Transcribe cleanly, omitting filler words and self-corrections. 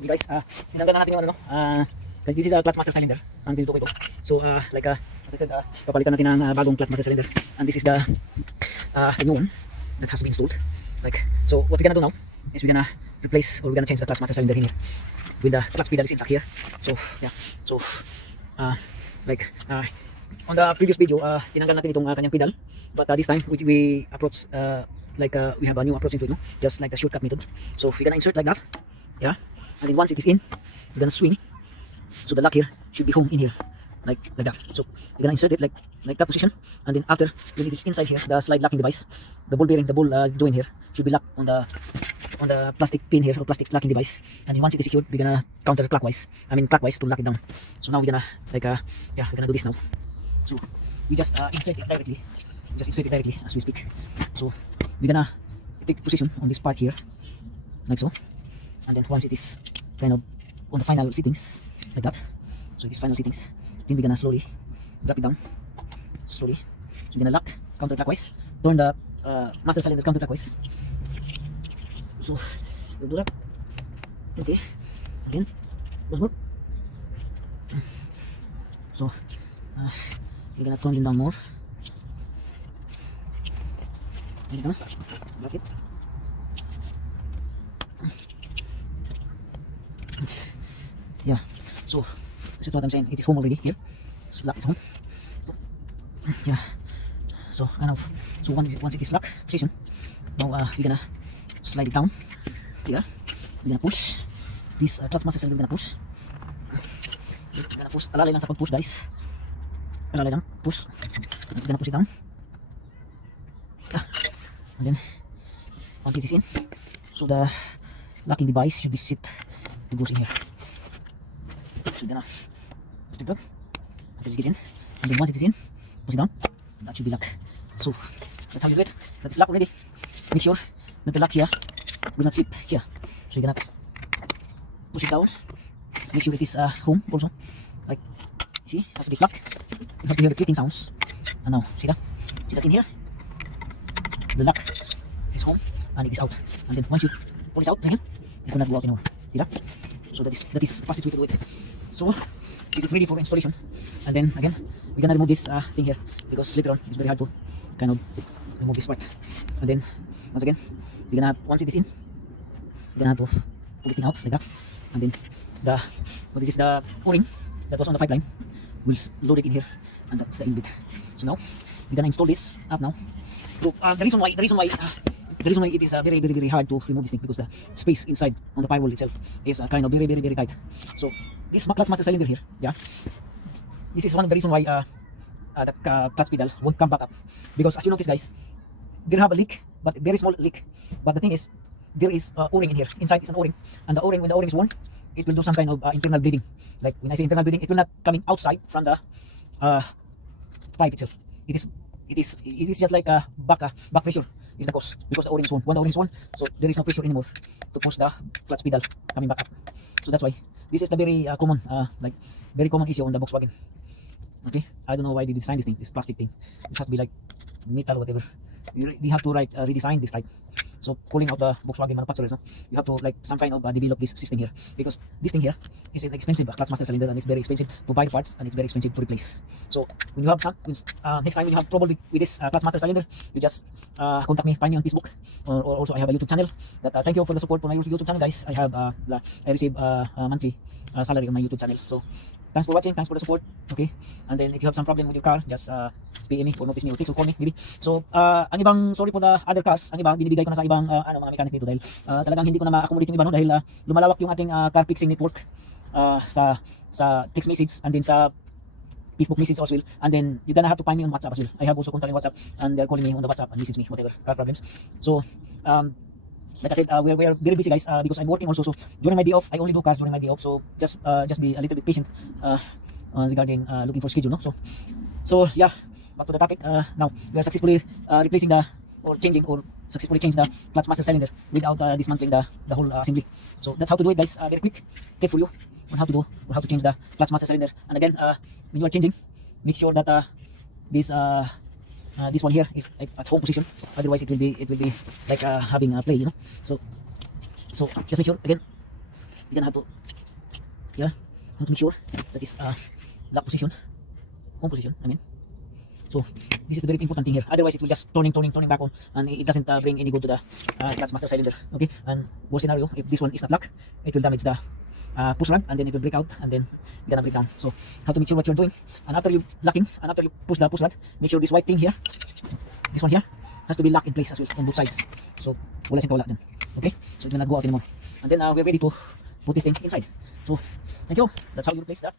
Okay guys, tinanggal na natin yung ano, this is a clutch master cylinder ang tinutukoy ko. So as I said, papalitan natin ang bagong clutch master cylinder, and this is the new one that has been installed. So what we're gonna do now is we're gonna replace, or we're gonna change the clutch master cylinder here with the clutch pedal is intact here. So yeah, so on the previous video, tinanggal natin itong kanyang pedal, but this time we approach we have a new approach into it, no? Just like the shortcut method. So we're gonna insert like that, yeah, and then once it is in, we're gonna swing, so the lock here should be home in here, like that. So we're gonna insert it like that position, and then after, when it is inside here, the slide locking device, the ball bearing, the ball joint here should be locked on the plastic pin here, or plastic locking device, and then once it is secured, we're gonna clockwise to lock it down. So now we're gonna we're gonna do this now. So we just insert it directly, as we speak. So we're gonna take position on this part here, like so, and then once it is kind of on the final settings, like that, so it is final settings, then we're gonna slowly drop it down, slowly. So we're gonna lock counterclockwise, turn the master cylinder counterclockwise. So we'll do that. Okay, again, once more. So we're gonna turn it down more. There you go. Lock it. Yeah. So this is what I'm saying. It is home already here. This lock is home. So, yeah. So kind of. So once it is locked position, now we're gonna slide it down. Here. We're gonna push. This clutch master cylinder, we're gonna push. We're gonna push. Alalay lang sa pag-push, guys. Alalay lang. Push. We're gonna push it down. And then once it is in, so the locking device should be set to goes in here. So we're gonna push it down until it gets in, and then once it is in, push it down. That should be locked. So that's how you do it. That is locked already. Make sure that the lock here will not slip here. So you're gonna push it down. Make sure it is home also. Like, see, after the lock, you have to hear the clicking sounds. And now, see that? See that in here? The lock is home and it is out. And then once you pull it out again, it will not go out anymore. See that? So that is fastest way to do it. So this is ready for installation. And then again, we're gonna remove this thing here, because later on it's very hard to kind of remove this part. And then once again, we're gonna, once it is in, we're gonna have to pull this thing out like that. And then this is the O-ring that was on the pipeline. We'll load it in here, and that's the inlet. So now we're gonna install this up now. So the reason why it is very hard to remove this thing, because the space inside on the firewall itself is kind of very tight. So this clutch master cylinder here, yeah, this is one of the reason why the clutch pedal won't come back up, because as you notice, guys, there have a leak, but very small leak. But the thing is, there is O-ring in here. Inside is an O-ring, and the O-ring, when the O-ring is worn, it will do some kind of internal bleeding. Like when I say internal bleeding, it will not coming outside from the pipe itself. It is just like a back pressure is the cause, because the O-ring is worn. When the O-ring is worn, so there is no pressure anymore to push the clutch pedal coming back up. So that's why this is the very very common issue on the Volkswagen. Okay, I don't know why they design this thing, this plastic thing. It has to be like metal or whatever. They have to redesign this type. So calling out the Volkswagen manufacturers, no? You have to some kind of develop this system here, because this thing here is an expensive clutch master cylinder, and it's very expensive to buy parts, and it's very expensive to replace. So when you have next time when you have trouble with this clutch master cylinder, you just contact me, find me on Facebook, or also I have a YouTube channel. Thank you for the support for my YouTube channel, guys. I receive monthly salary on my YouTube channel. So thanks for watching, thanks for the support. Okay, and then if you have some problem with your car, just PM me or notice me or text or call me maybe. So ang ibang, sorry for the other cars, ang iba binibigay ko na sa ibang mga mechanic dito, dahil talagang hindi ko na ma-accommodate yung iba, no, dahil lumalawak yung ating car fixing network sa text message, and then sa Facebook message as well, and then you're gonna have to find me on WhatsApp as well. I have also contact in WhatsApp, and they're calling me on the WhatsApp and message me whatever car problems. So like I said, we are very busy, guys, because I'm working also. So during my day off, I only do cars during my day off. So just be a little bit patient regarding looking for schedule, no? So yeah, back to the topic. Now we are successfully replacing successfully change the clutch master cylinder without dismantling the whole assembly. So that's how to do it, guys. Very quick tip for you on how to change the clutch master cylinder. And again, when you are changing, make sure that this one here is at home position, otherwise it will be like having a play, you know. So just make sure again you gonna have to, yeah, have to make sure that is lock position, home position, I mean. So this is the very important thing here. Otherwise, it will just turning back on, and it doesn't bring any good to the clutch master cylinder. Okay, and worst scenario, if this one is not locked, it will damage the push rod, and then it will break out, and then it's gonna break down. So have to make sure what you're doing, and after you locking, and after you push the push rod, make sure this white thing here, this one here, has to be locked in place as well on both sides. So wala siyang kawala dyan. Okay, so it will not go out anymore. And then we're ready to put this thing inside. So thank you. That's how you replace that.